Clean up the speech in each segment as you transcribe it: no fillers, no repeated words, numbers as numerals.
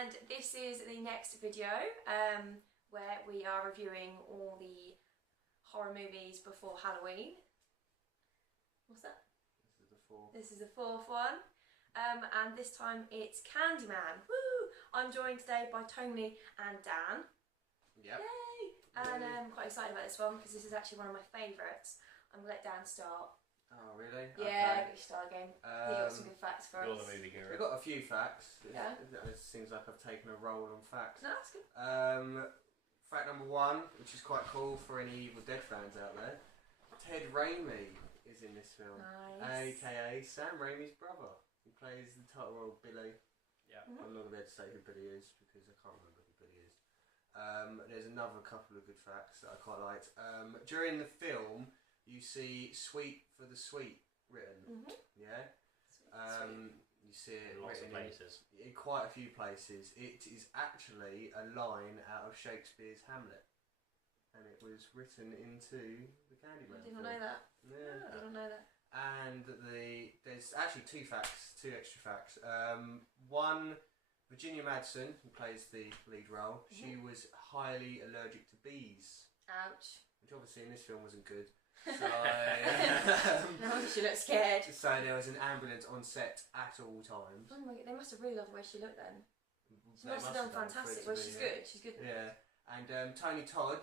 and this is the next video where we are reviewing all the horror movies before Halloween. What's that? This is the fourth. This is the fourth one. And this time it's Candyman. Woo! I'm joined today by Tony and Dan. Yep. Yay! And I'm quite excited about this one because this is actually one of my favourites. I'm going to let Dan start. Oh, really? Yeah, okay. You start again. He got some good facts for You're us. the movie guru. We've got a few facts. Yeah. It seems like I've taken a roll on facts. No, that's good. Fact number one, which is quite cool for any Evil Dead fans out there. Ted Raimi is in this film. Nice. AKA Sam Raimi's brother. He plays the title role Billy. Yeah. I'm not going to be able to say who Billy is because I can't remember who Billy is. There's another couple of good facts that I quite liked. During the film, you see "Sweet for the Sweet" written. Yeah. You see it In lots of written places. in quite a few places. It is actually a line out of Shakespeare's Hamlet, and it was written into the Candyman. I did not know that. Yeah. I did not know that. And there's actually two extra facts. One, Virginia Madsen, who plays the lead role, she was highly allergic to bees. Ouch. Which obviously in this film wasn't good. So, No, she looked scared. so there was an ambulance on set at all times. Oh my God, they must have really loved the way she looked then. She They must have done for it fantastic. to Well, be, she's yeah. good. She's good. Yeah, and Tony Todd,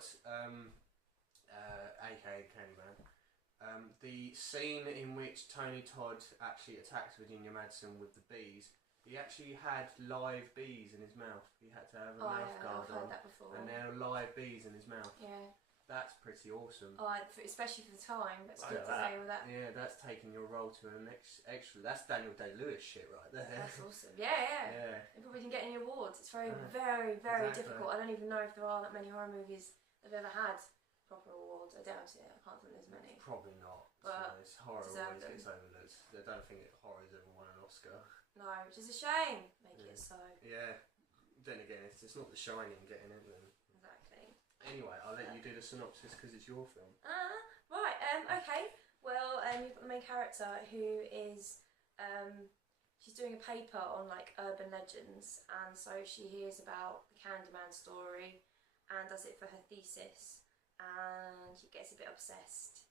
aka Candyman, the scene in which Tony Todd actually attacks Virginia Madsen with the bees, he actually had live bees in his mouth. He had to have a mouth guard I've heard on, that before. and there are live bees in his mouth. Yeah. That's pretty awesome. Oh, especially for the time. That's I good know to that. say with that. Yeah, that's taking your role to an extra. That's Daniel Day-Lewis shit right there. That's awesome. Yeah. Yeah. They probably didn't get any awards. It's very, No. very, very Exactly. difficult. I don't even know if there are that many horror movies that have ever had proper awards. I doubt it. I can't think there's many. Probably not. But It's horror deserve always them. gets overlooked. I don't think horror's ever won an Oscar. No, which is a shame. Make Yeah. it so. Yeah. Then again, if it's not The Shining getting it, then... Exactly. Anyway, I'll let you do the synopsis because it's your film. Right. Okay. Well, you've got the main character who is, she's doing a paper on like urban legends, and so she hears about the Candyman story, and does it for her thesis, and she gets a bit obsessed,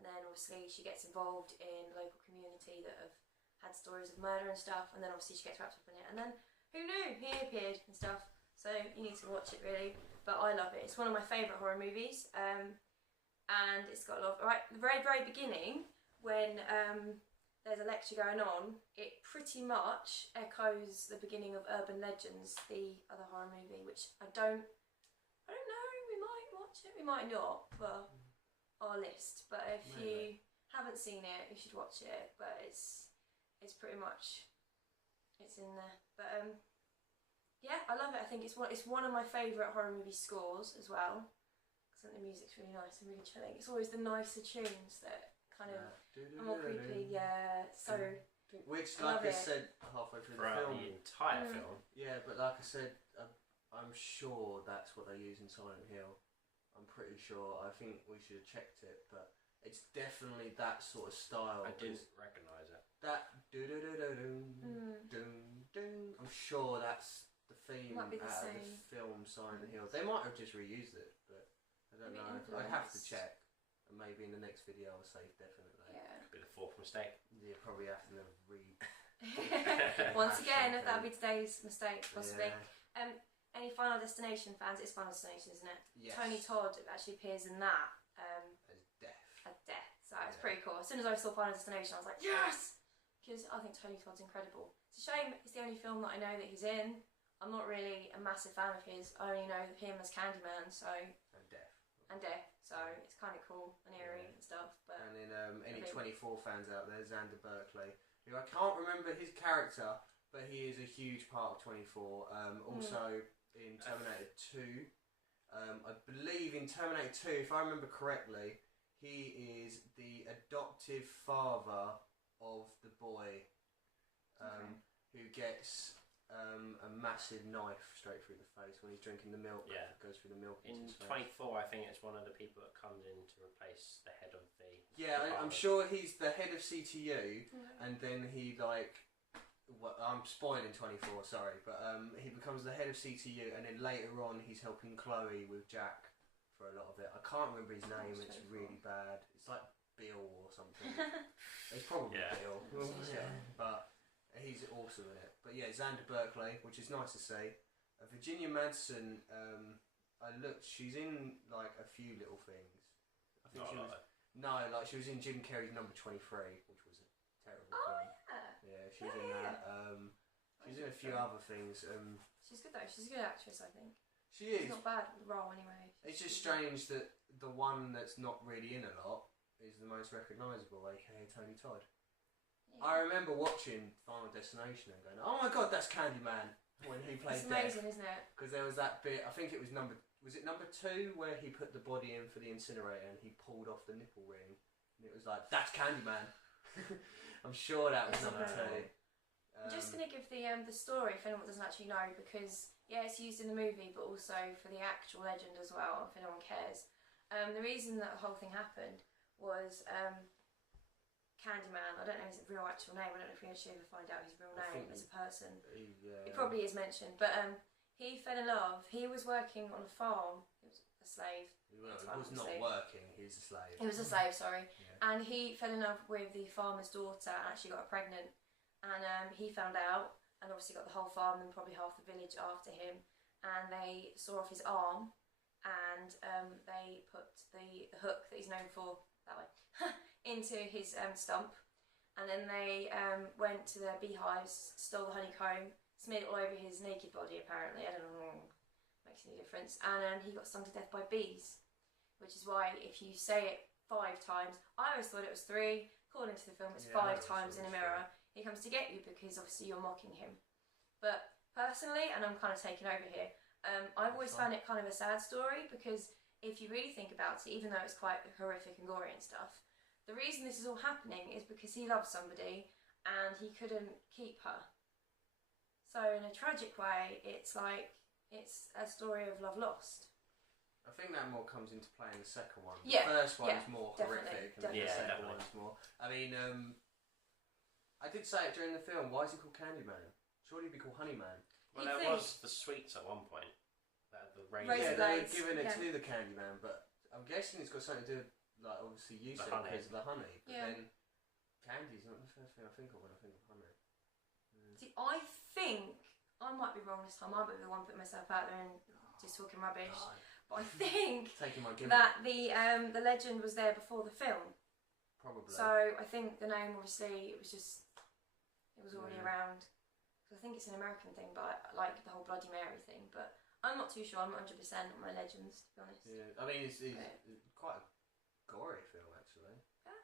and then obviously she gets involved in the local community that have had stories of murder and stuff, and then obviously she gets wrapped up in it, and then who knew, he appeared and stuff. So you need to watch it really, but I love it. It's one of my favourite horror movies, and it's got a lot of, right, the very, very beginning, when there's a lecture going on, it pretty much echoes the beginning of Urban Legends, the other horror movie, which I don't know, we might watch it, we might not, for our list, but if you haven't seen it, you should watch it, but it's pretty much, it's in there, but yeah, I love it. I think it's one of my favourite horror movie scores as well. Because I think the music's really nice and really chilling. It's always the nicer tunes that kind of are more creepy. Yeah, so which, I love like I it. said halfway through the Throughout film, the entire film. yeah, but like I said, I'm sure that's what they use in Silent Hill. I'm pretty sure. I think we should have checked it, but it's definitely that sort of style. I didn't recognise it. That I'm sure that's the theme Might be the out of same. the film Silent Hill. They might have just reused it, but I don't Maybe know. I'd have to influenced. check. And maybe in the next video I'll say definitely. yeah. Be the fourth mistake. You probably have to read. Once again, something. that'll be today's mistake, possibly. Yeah. Any Final Destination fans? It's Final Destination, isn't it? Yes. Tony Todd actually appears in that. As death. At death, so it's Yeah. pretty cool. As soon as I saw Final Destination, I was like, yes! Because I think Tony Todd's incredible. It's a shame it's the only film that I know that he's in. I'm not really a massive fan of his. I only know him as Candyman, so And death. and death. So it's kind of cool and eerie and stuff. But And then any 24 fans out there, Xander Berkeley, who I can't remember his character, but he is a huge part of 24. Also in Terminator 2, I believe in Terminator 2, if I remember correctly, he is the adoptive father of the boy who gets a massive knife straight through the face when he's drinking the milk. Yeah. Goes through the milk into In his face. 24, I think it's one of the people that comes in to replace the head of the Yeah, I'm department. sure he's the head of CTU, and then he like Well, I'm spoiling 24, sorry, but he becomes the head of CTU, and then later on he's helping Chloe with Jack for a lot of it. I can't remember his name. It's really bad. It's like Bill or something. It's probably Bill. Yeah, but he's awesome in it. But yeah, Xander Berkeley, which is nice to see. Virginia Madsen. I looked. She's in like a few little things. I think she was. No, like she was in Jim Carrey's Number 23, which was a terrible film. Yeah, she's in that. She's in a few other things. She's good though. She's a good actress, I think. She is. She's not bad at the role anyway. It's just strange that the one that's not really in a lot is the most recognisable, aka Tony Todd. Yeah. I remember watching Final Destination and going, "Oh my god, that's Candyman!" when he played. It's amazing, isn't it? Because there was that bit. I think it was number 2 where he put the body in for the incinerator and he pulled off the nipple ring, and it was like, "That's Candyman." I'm sure that was number 2. I'm just going to give the story if anyone doesn't actually know, because it's used in the movie, but also for the actual legend as well, if anyone cares. The reason that the whole thing happened was Candyman, I don't know his real actual name, I don't know if we actually ever find out his real name as a person. It probably is mentioned, but he fell in love. He was working on a farm, he was a slave. Well, he was not working, he was a slave. He was a slave, sorry. Yeah. And he fell in love with the farmer's daughter and actually got her pregnant. And he found out, and obviously got the whole farm and probably half the village after him. And they saw off his arm, and they put the hook that he's known for, that way, into his stump. And then they went to their beehives, stole the honeycomb, smeared it all over his naked body apparently. I don't know, makes any difference. And he got stung to death by bees. Which is why if you say it 5 times, I always thought it was 3, according to the film it's 5 times in a mirror. He comes to get you because obviously you're mocking him. But personally, and I'm kind of taking over here, I've always found it kind of a sad story, because if you really think about it, even though it's quite horrific and gory and stuff, the reason this is all happening is because he loved somebody and he couldn't keep her. So in a tragic way, it's like, it's a story of love lost. I think that more comes into play in the second one. Yeah, the first one is more horrific, and the second one is more. I mean, I did say it during the film. Why is he called Candyman? Surely he'd be called Honeyman. Well, there was the sweets at one point. The razor. Yeah, they were giving it to the Candyman, but I'm guessing it's got something to do with, like, obviously you said because of the honey. But then candy's not the first thing I think of when I think of honey. See, I think I might be wrong this time. I might be the one putting myself out there and just talking rubbish. God. But I think that the legend was there before the film. Probably. So I think the name, obviously, it was already around. Because I think it's an American thing, but I like the whole Bloody Mary thing. But I'm not too sure. I'm not 100% on my legends, to be honest. Yeah, I mean it's quite a gory film actually. Yeah.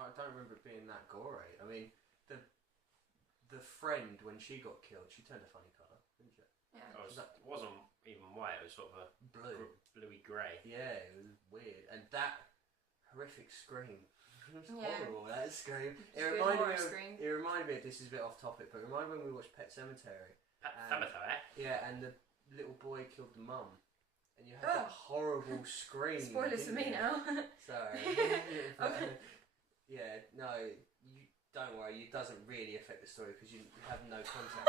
I don't remember it being that gory. I mean the friend, when she got killed, she turned a funny colour, didn't she? Yeah. It wasn't even white. It was sort of a bluey grey. Yeah, it was weird, and that horrific scream. It was horrible. That scream. It reminded me of, this is a bit off topic, but it reminded me when we watched Pet Sematary. Yeah, and the little boy killed the mum, and you had that horrible scream. Spoilers for me now. Sorry. Yeah, no, you don't worry. It doesn't really affect the story because you have no context.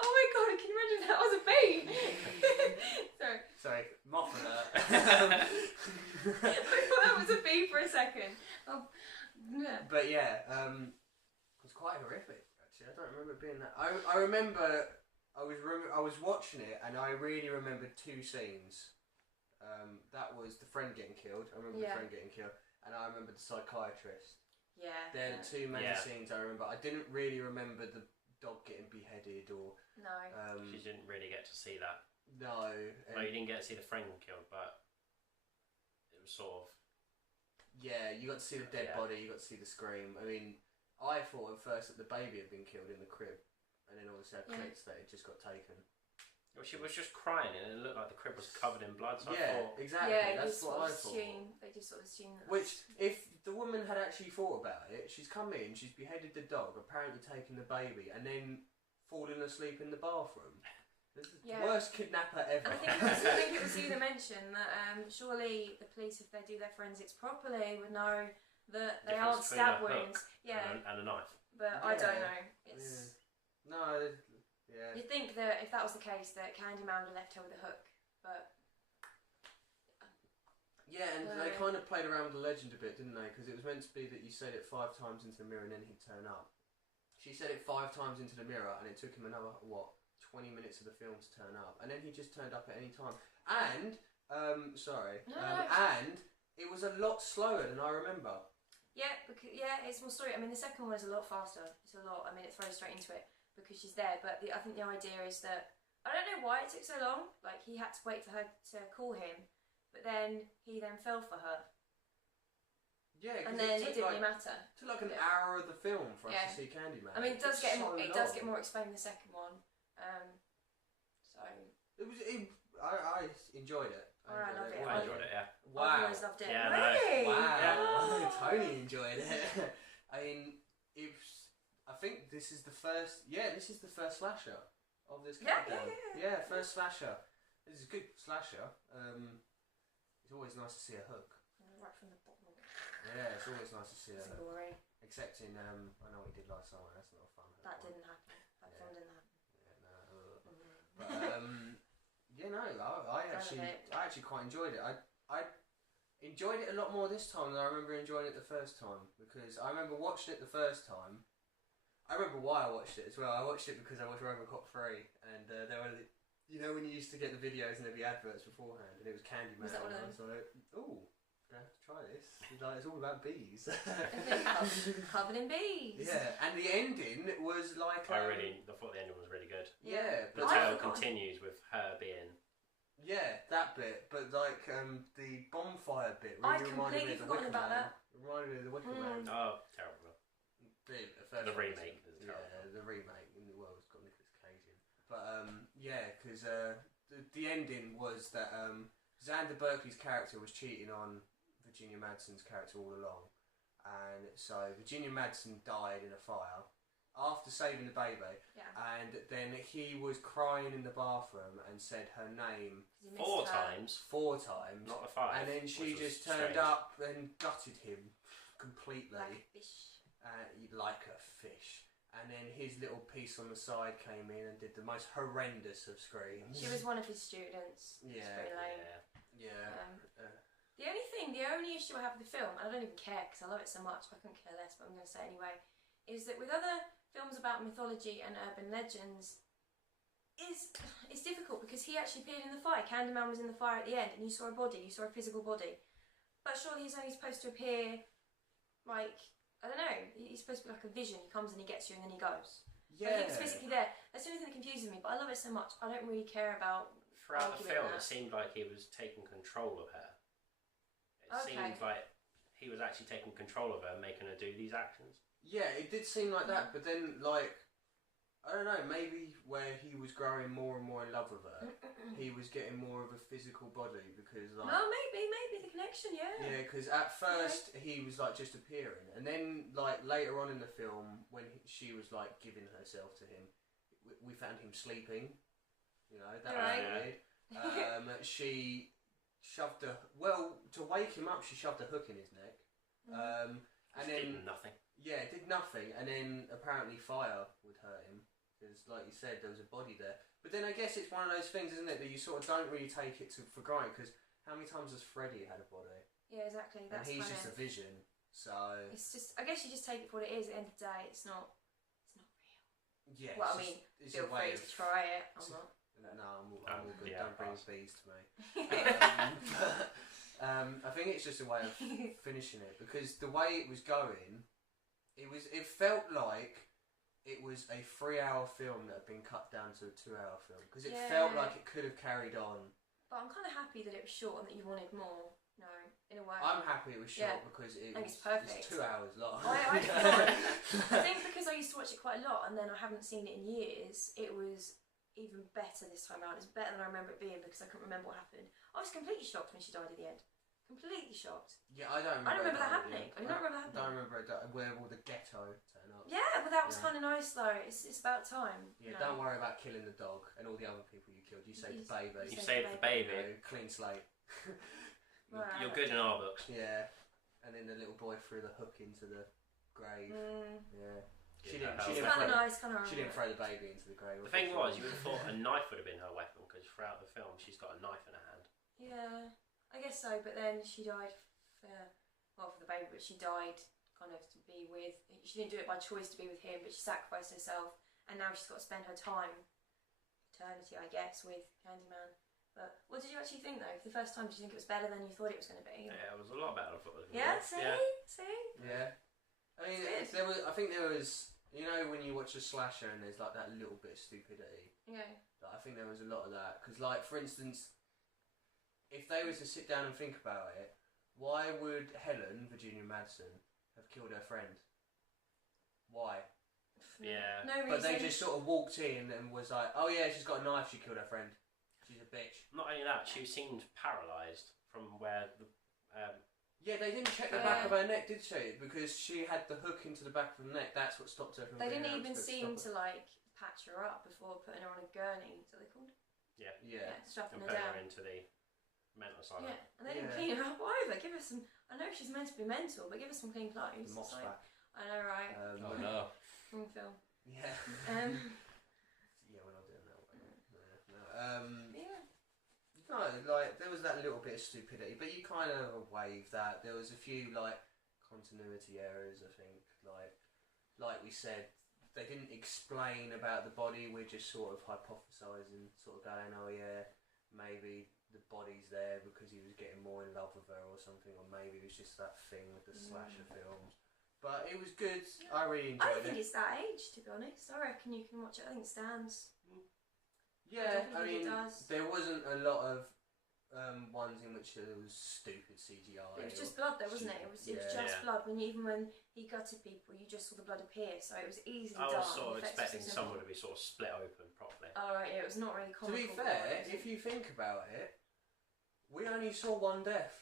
Oh my god! Can you imagine that was a bee? Sorry, moth alert. I thought that was a bee for a second. But yeah, it was quite horrific. Actually, I don't remember it being that. I remember I was watching it and I really remembered 2 scenes. That was the friend getting killed. I remember the friend getting killed, and I remember the psychiatrist. Yeah. They're the 2 main scenes I remember. I didn't really remember the dog getting beheaded or. No. You didn't really get to see that. No. Well, you didn't get to see the friend killed, but it was sort of. Yeah, you got to see the dead body. You got to see the scream. I mean, I thought at first that the baby had been killed in the crib, and then obviously I clicked that it just got taken. Well, she was just crying, and it looked like the crib was covered in blood. So I thought, exactly. Yeah, that's what I thought. They just sort of assume that. Which, if the woman had actually thought about it, she's come in, she's beheaded the dog, apparently taken the baby, and then fallen asleep in the bathroom. Worst kidnapper ever. And I think it was either mentioned that surely the police, if they do their forensics properly, would know They Difference aren't between a stab hook wounds. Yeah, and a knife. but I don't Yeah. know. It's No, yeah. you'd think that if that was the case, that Candyman would have left her with a hook, but Yeah, and they kind of played around with the legend a bit, didn't they? Because it was meant to be that you said it 5 times into the mirror and then he'd turn up. She said it 5 times into the mirror and it took him another, 20 minutes of the film to turn up. And then he just turned up at any time. And, and it was a lot slower than I remember. yeah, it's more story. I mean, the second one is a lot faster. It's a lot. I mean, it throws straight into it because she's there. But I think the idea is that I don't know why it took so long. Like he had to wait for her to call him, but then he fell for her. Yeah, and then it didn't really matter. It took like an hour of the film for us to see Candyman. I mean, it does get more explained in the second one. So I enjoyed it. I loved it. I enjoyed it. Yeah. Wow. I've always loved it. Yeah, really? Wow. Yeah. Tony enjoyed it. I mean, I think this is the first. Yeah, this is the first slasher of this countdown. Yeah, first slasher. This is a good slasher. It's always nice to see a hook. Right from the bottom. Yeah, it's always nice to see a hook. Glory. Except in I know what he did last summer. That's not a fun. That one. didn't happen. That film didn't happen. Yeah, no. But yeah, no. I actually quite enjoyed it. I enjoyed it a lot more this time than I remember enjoying it the first time, because I remember watching it the first time. I remember why I watched it as well. I watched it because I watched RoboCop 3, and there were, when you used to get the videos and there'd be adverts beforehand, and it was Candyman. Was that one of and I was like, ooh, I have to try this. It's all about bees. Covered in bees. Yeah, and the ending was like. I thought the ending was really good. Yeah, The tale continues with her being. Yeah, that bit, but like the bonfire bit really reminded me of the Wicker Man. Reminded me of the Wicker Man. Oh, terrible. The remake is terrible. Yeah, the remake in the world has got Nicolas Cage in. But yeah, because the ending was that Xander Berkeley's character was cheating on Virginia Madsen's character all along, and so Virginia Madsen died in a fire after saving the baby, and then he was crying in the bathroom and said her name 4 times. 4 times. Not a 5. And then she just turned up and gutted him completely. Like a fish. And then his little piece on the side came in and did the most horrendous of screams. She was one of his students. Yeah. It's pretty lame. Yeah. The only issue I have with the film, and I don't even care because I love it so much, I couldn't care less, but I'm going to say it anyway, is that with other films about mythology and urban legends, it's difficult because he actually appeared in the fire. Candyman was in the fire at the end, and you saw a body, you saw a physical body. But surely he's only supposed to appear like, I don't know, he's supposed to be like a vision. He comes and he gets you and then he goes. Yeah. But he was physically there. That's the only thing that confuses me, but I love it so much. I don't really care about. Throughout the film, it seemed like he was taking control of her. It seemed like he was actually taking control of her, making her do these actions. Yeah, it did seem like that, but then, like, I don't know, maybe where he was growing more and more in love with her, he was getting more of a physical body because, like... No, maybe the connection, yeah. Yeah, because at first he was, like, just appearing, and then, like, later on in the film, when she was, like, giving herself to him, we found him sleeping, that was weird. She shoved to wake him up, she shoved a hook in his neck. And then did nothing. Yeah, it did nothing, and then apparently fire would hurt him, because like you said, there was a body there. But then I guess it's one of those things, isn't it, that you sort of don't really take it for granted, because how many times has Freddy had a body? Yeah, exactly. And he's just a vision, so... It's just, I guess you just take it for what it is. At the end of the day, it's not real. Yeah. Well, I mean, feel free to try it. I'm not. No, I'm all good. Yeah, don't bring bees to me. I think it's just a way of finishing it, because the way it was going, it felt like it was a 3-hour film that had been cut down to a 2-hour film, because it felt like it could have carried on. But I'm kind of happy that it was short and that you wanted more. No, in a way. I'm happy it was short because it's perfect. It's 2 hours long. I think because I used to watch it quite a lot and then I haven't seen it in years, it was even better this time around. It's better than I remember it being because I couldn't remember what happened. I was completely shocked when she died at the end. Completely shocked. Yeah, I don't remember that happening. I don't remember that happening. I don't remember where all the ghetto turn up. Yeah, well that was kind of nice though. It's about time. Yeah, don't worry about killing the dog and all the other people you killed. You saved the baby. You saved the baby. Clean slate. You're good in our books. Yeah. and then the little boy threw the hook into the grave. Yeah. She Yeah, didn't. It's kind of nice, kind of. She didn't throw the baby into the grave. The thing was, you would have thought a knife would have been her weapon because throughout the film she's got a knife in her hand. Yeah, I guess so. But then she died for the baby, but she died kind of to be with. She didn't do it by choice to be with him, but she sacrificed herself, and now she's got to spend her time, eternity, I guess, with Candyman. But what did you actually think though? For the first time, did you think it was better than you thought it was going to be? Yeah, it was a lot better than I thought it was. Yeah, see? Yeah. I mean, It's there was. I think there was. You know, when you watch a slasher and there's like that little bit of stupidity. Yeah. Like, I think there was a lot of that because, like, for instance, if they was to sit down and think about it, why would Helen, Virginia Madsen, have killed her friend? Why? Yeah. No reason. But they just sort of walked in and was like, "Oh yeah, she's got a knife. She killed her friend. She's a bitch." Not only that, she seemed paralysed from where the. Yeah, they didn't check the back of her neck, did she? Because she had the hook into the back of the neck. That's what stopped her from. They being didn't able even to seem stop to like patch her up before putting her on a gurney. Is that what they called? Yeah. Yeah. Strapping And her put down. her into the mental asylum. Yeah, and they didn't Yeah. clean her up either. Give her some. I know she's meant to be mental, but give her some clean clothes. The moss It's like, back. I know, right? Oh no. Wrong film. Yeah. Yeah, we're not doing that one. No. Yeah. No, like there was that little bit of stupidity, but you kind of wave that. There was a few like continuity errors, I think. Like we said, they didn't explain about the body. We're just sort of hypothesizing, sort of going, "Oh yeah, maybe the body's there because he was getting more in love with her or something, or maybe it was just that thing with the slasher films." But it was good. I really I enjoyed think it. it's that age, to be honest. I reckon you can watch it. I think it stands. Yeah, I I think it mean, does. there wasn't a lot of ones in which there was stupid CGI. It was just blood, though, wasn't it? It was just Yeah. blood. Even when he gutted people, you just saw the blood appear. So it was easily I done. was sort of The effects were expecting so simple. someone to be sort of split open properly. Oh right, yeah, it was not really To comical. be fair, if you think about it, we only saw one death.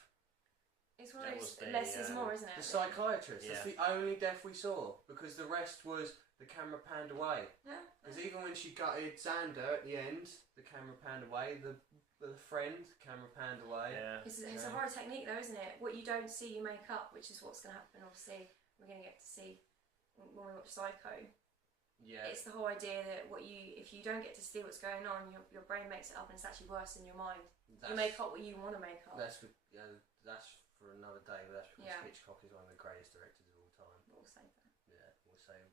it's one That of was those the, less is more, isn't The it? psychiatrist. Yeah. That's the only death we saw because the rest was the camera panned away. Yeah. Because even when she gutted Xander at the end, the camera panned away. The friend, camera panned away. Yeah. It's a horror technique, though, isn't it? What you don't see, you make up, which is what's going to happen. Obviously, we're going to get to see when we watch Psycho. Yeah. It's the whole idea that if you don't get to see what's going on, your brain makes it up, and it's actually worse in your mind. You make up what you want to make up. That's for another day, but that's because Yeah. Hitchcock is one of the greatest directors of all time. We'll save that. Yeah,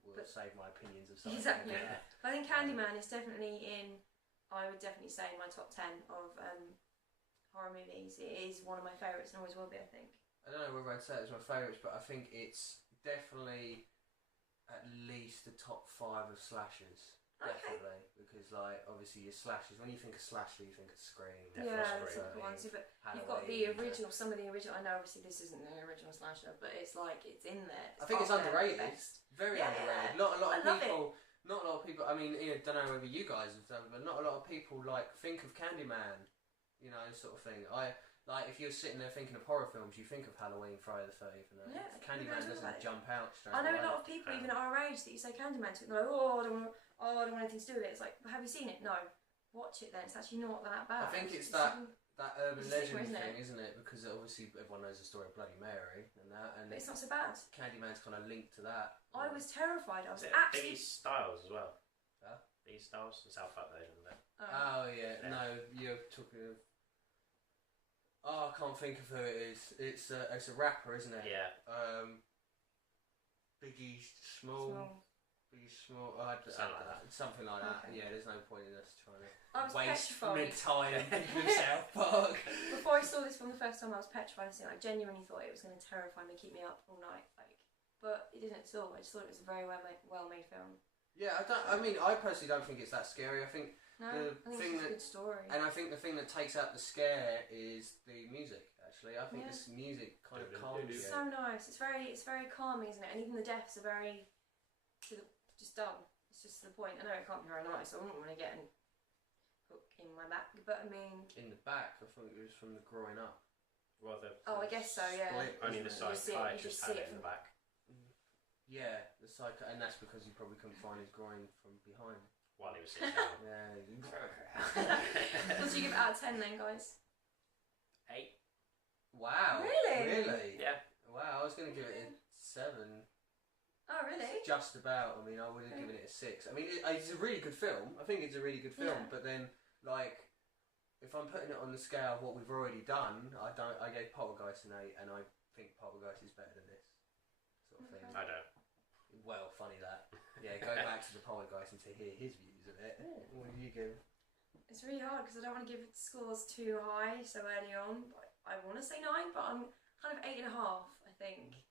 we'll save my opinions of something. Exactly. Yeah. But I think Candyman is definitely I would definitely say my top 10 of horror movies. It is one of my favourites and always will be, I think. I don't know whether I'd say it's my favourites, but I think it's definitely at least the top 5 of slashers. Okay. Definitely, because like obviously your slashers. When you think of slasher, you think of Scream. Definitely Yeah, Scream. the typical ones. But you've got Halloween, the original, some of the original. I know obviously this isn't the original slasher, but it's like it's in there. I think it's up there, underrated. best. Very Yeah. underrated. Not a lot I of love people. Not a lot of people. I mean, don't know whether you guys have done, but not a lot of people like think of Candyman. You know, sort of thing. Like if you're sitting there thinking of horror films, you think of Halloween, Friday the 13th, and Yeah, Candyman we don't doesn't talk about it. jump out straight I know away. a lot of people, even at our age, that you say Candyman to, and they're like, I don't want anything to do with it. It's like, have you seen it? No. Watch it then. It's actually not that bad. I think it's even- that urban It's a legend stigma, thing, isn't it? Because obviously everyone knows the story of Bloody Mary and that, and But it's not so bad. Candyman's kind of linked to that. I was terrified. I was Is it absolutely. These Styles as well? Huh? These Styles? The South Park version of it. Oh yeah, Yeah. no, you're talking of. Oh, I can't think of who it is. It's a rapper, isn't it? Yeah. Biggie Small. Biggie Small. Something like that. Something like that. Okay. Yeah, there's no point in us trying to I was waste petrified. mid-time thinking of South Park. Before I saw this film the first time, I was petrified. I genuinely thought it was going to terrify me, keep me up all night. But it didn't at all. I just thought it was a very well-made film. Yeah, I mean, I personally don't think it's that scary. I think No, The I think thing it's a good story. And I think the thing that takes out the scare is the music. Actually, I think Yeah. this music kind of calms you. It's so nice. It's very calming, isn't it? And even the deaths are very just done. It's just to the point. I know it can't be very nice. I wouldn't want to get a hook in my back, but I mean. In the back, I thought it was from the growing up. Well, I guess so. Yeah. Split, only the isn't it? psychiatrist see had it it in from- the back. Yeah, the psycho, and that's because you probably couldn't find his groin from behind. While he was sitting down. Yeah. What do you give it out of 10 then, guys? 8. Wow. Really? Really? Yeah. Wow. really? Just about. I mean, I would have given it a 6. I mean, it's a really good film. I think it's a really good film. But then, like, if I'm putting it on the scale of what we've already done, I gave Poltergeist an 8, and I think Poltergeist is better than this sort of thing. I don't. Well, funny that. Yeah, go back to the Poltergeist and to hear his views of it. What do you give? It's really hard because I don't want to give scores too high so early on. I want to say 9, but I'm kind of 8.5. I think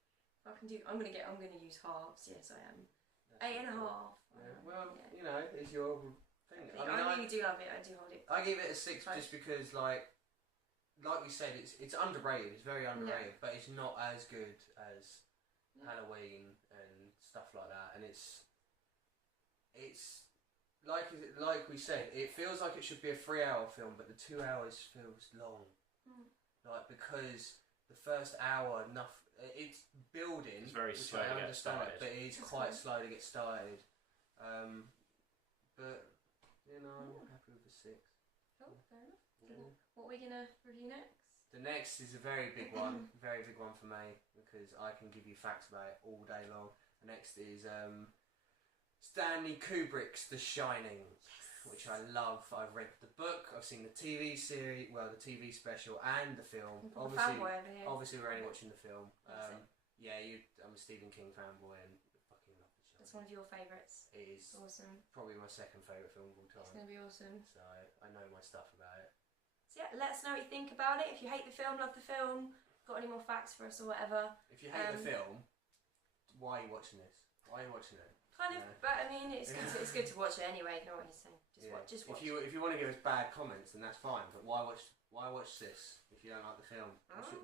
I can do. I'm gonna use halves. Yes, I am. 8.5. Yeah. Well, you know, it's your thing. I really do love it. I do hold it. I give it a 6 just because, like we said, it's underrated. It's very underrated, but it's not as good as Halloween and stuff like that. And it's like we said, it feels like it should be a 3-hour film, but the 2 hours feels long. Like, because the first hour, it's building. It's very slow to get started, but it is quite slow to get started. But you know, I'm happy with the 6. Cool, fair enough. Yeah. What are we gonna review next? The next is a very big one, very big one for me because I can give you facts about it all day long. The next is Stanley Kubrick's The Shining, which I love. I've read the book, I've seen the TV series, the TV special and the film. Obviously we're only watching the film. I'm a Stephen King fanboy and fucking love The Shining. It's one of your favourites. It is awesome. Probably my second favourite film of all time. It's going to be awesome. So I know my stuff about it. So yeah, let us know what you think about it. If you hate the film, love the film, got any more facts for us or whatever. If you hate the film, why are you watching this? Why are you watching it? Kind of, but I mean, it's good to watch it anyway. You know what he's saying? Just watch. If you want to give us bad comments, then that's fine. But why watch this if you don't like the film?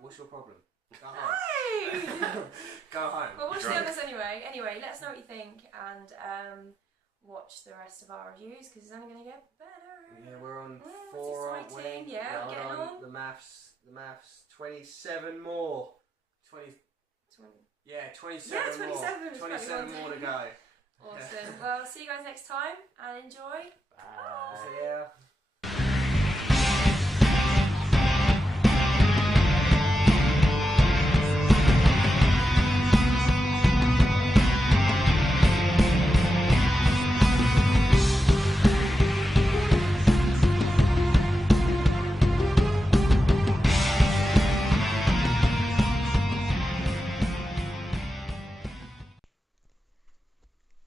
What's your problem? Go home. Hey! Go home. Well, watch the others anyway. Anyway, let us know what you think and watch the rest of our reviews because it's only going to get better. Yeah, we're on 4, aren't we? Yeah, we're getting on. The maths. 27 more. 20. Yeah, 27 more. 27 more to go. Awesome. Well, see you guys next time and enjoy. Bye. See ya.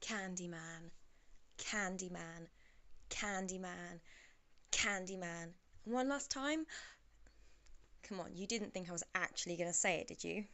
Candyman, Candyman, Candyman, Candyman. One last time. Come on, you didn't think I was actually going to say it, did you?